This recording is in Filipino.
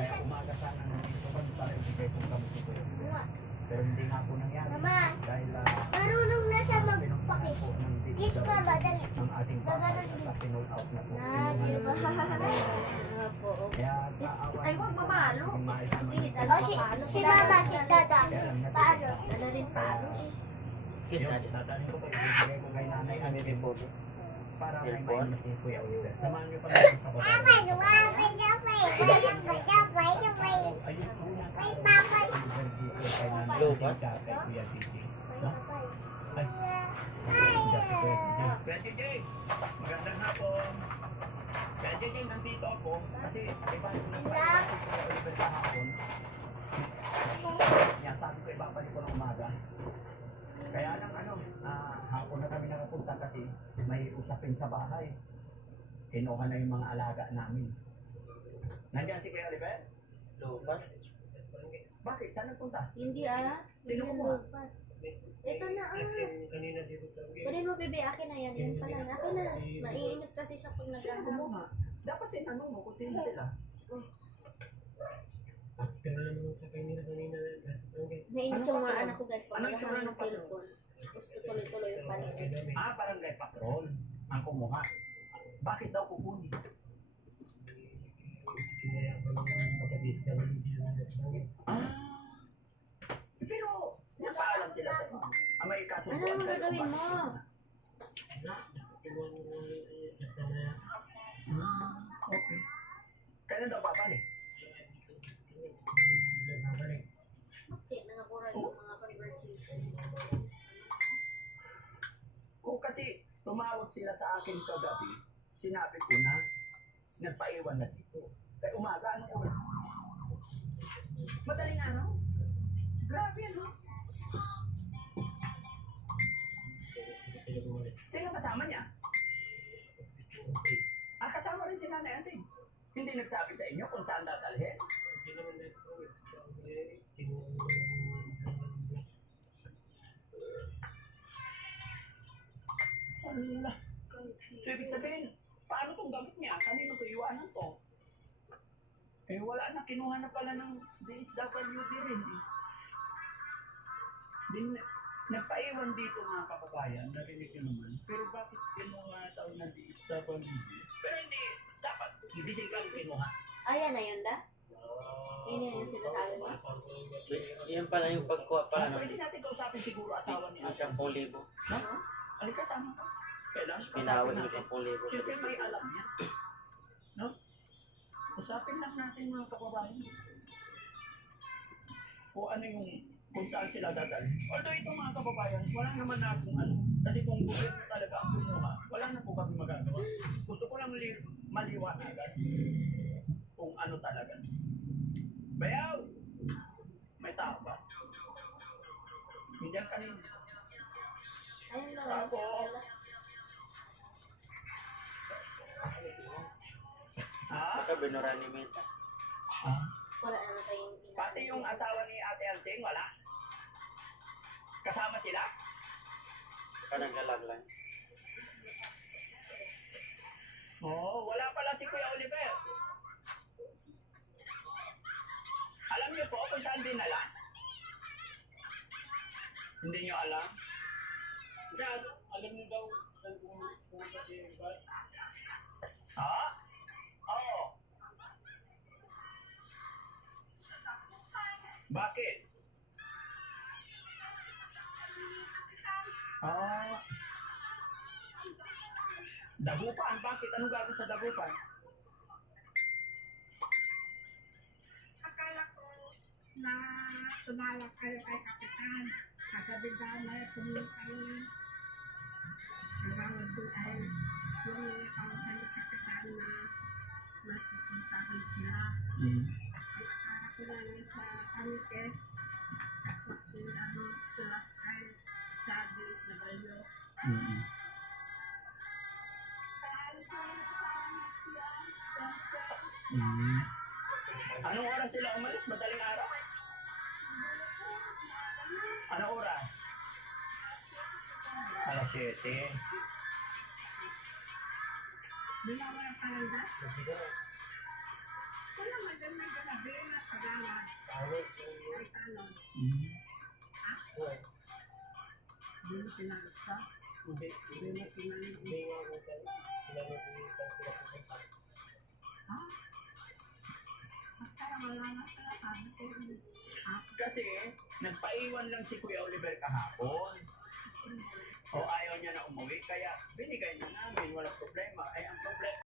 Kaya umaga sana nandito kami para ibigay kong gamot ko yun. Pero hindi nga po nangyari. Dahil marunong na siya magpakis. Kiss pa ba? Dali. ang ating pasay at pinull out na po. Kaya sa awa Ay, wag mamalo. Si mama, si dada. Paano? Dala rin paano eh. Dadalhin ko po, ibigay ko kay nanay. Ano din po? Para may mainit si Kuya Oliver. Samahan niyo pa naman sa babae. Ayun po na. Lupa? Kuya Titi. No? Ay. Kuya TJ, magandang hapon. Kuya TJ, nandito ako kasi iba yung nagpapalala ko Kuya Oliver kahapon. Yan, sabi ko ibabalik ko ng umaga. Kaya lang hapon na kami nakapunta kasi may usapin sa bahay. Kinuha na yung mga alaga namin. Nandiyan si Kuya Oliver? Lupa? Bakit? Saan nagpunta? Hindi Sino Hindi kumuha? lupa. Ito na Kanina di ko talaga. Kunin mo bebe, akin na yan. Yan pala. Akin na. Maiingas kasi siya pag Sino naghahanap. kumuha? Dapat tinanong mo kung sino sila. Aktor naman sa kanina. Nainis yung mga anak ko guys. Pag Anong tsura naghahanap ng ng cellphone. Gusto tuloy-tuloy yung palit. Barangay Patrol. Ang kumuha. Bakit daw kukunin? Pero nagpaalam sila sa inyo. May Ano kasunduan naman kayo gagawin ba? mo? Okay. Kailan daw babalik? Hindi, nangakura yung mga conversation. O kasi tumawag sila sa akin kagabi. Sinabi ko na nagpaiwan na dito. Kaya umaga, anong oras? Madaling araw? Grabe, ano? Sino kasama niya? Kasama rin si Nanay Asing. Hindi nagsabi sa inyo kung saan dadalhin? Allah. So, ibig sabihin, paano itong gamit niya? Kanino ko iwanan to? Eh, wala na. Kinuha na pala ng DSWD rin. Nagpaiwan dito mga kababayan. Narinig nyo naman. Pero bakit kinuha tao ng DSWD? Pero hindi. Dapat. Hindi sila kinuha. Ayan na yun da? Yun yung sinasabi mo? Yan pala yung pagkuha pa. Pwede natin kausapin siguro asawa niya. Ang 10,000. No? Alika, sama ka. Kailan? Pinawag Usapin ng natin. 10,000. Siyempre may alam niya. No? Usapin lang natin mga kababayan. Kung ano yung, kung saan sila dadalhin. Although itong mga kababayan, wala naman na akong ano. Kasi kung gobyerno talaga ang kumuha, wala na po kami magagawa. Gusto ko lang maliwanagan kung ano talaga. Bayaw! May tao ba? Hindi yan kanina. Ayun lang. Ako. Ha? Baka binura ni Meta. Wala naman tayong ina. Pati yung asawa ni Ate Alsing, wala? Kasama sila? Kanagalag lang. Oo, wala pala si Kuya Oliver. Alam niyo po kung saan dinala? Hindi niyo alam? Hindi, alam niyo daw saan pumunta si Ibar? Ha? Oo. Bakit? Dagupan, bakit? Anong gagawin sa dagupan? Akala ko na sumala kayo kay Kapitan. Kagabi daw may pumunta kayo. Nagawad doon ay yung nakawahan ni Kapitan na masupuntahan sila. Akala ko lang sa Anike. Kapag sila ay sa DSW. Anong oras sila umalis? Madaling araw? Anong oras? Alas 7. Di naman ang kalanda. Wala magandang gabi. Ay, ano? Hindi mo sinagot ka? Hindi mo sinagot. Basta wala na sila sabi ko. Kasi nagpaiwan lang si Kuya Oliver kahapon. O ayaw niya na umuwi, kaya binigay na namin, walang problema. Ay, ang problema,